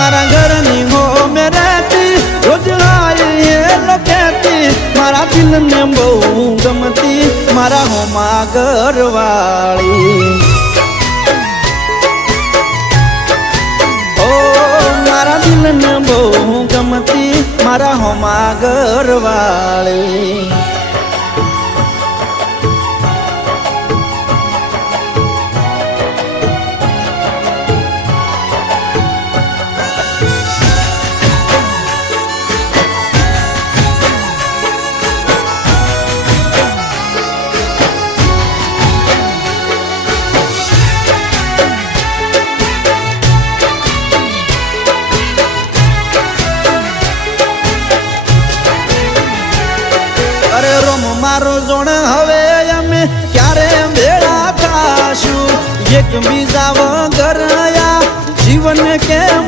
મારા ઘરની હો મે રહેતી રોજ આયે લખેતી મારા દિલને બહુ ગમતી મારા હોમાં ઘરવાળી મારા દિલને બહુ ગમતી મારા હોમાં ઘરવાળી અરે રોમ મારો જોણ હવે અમે ક્યારે ભેળા થાશું એક બીજા વગર જીવન કેમ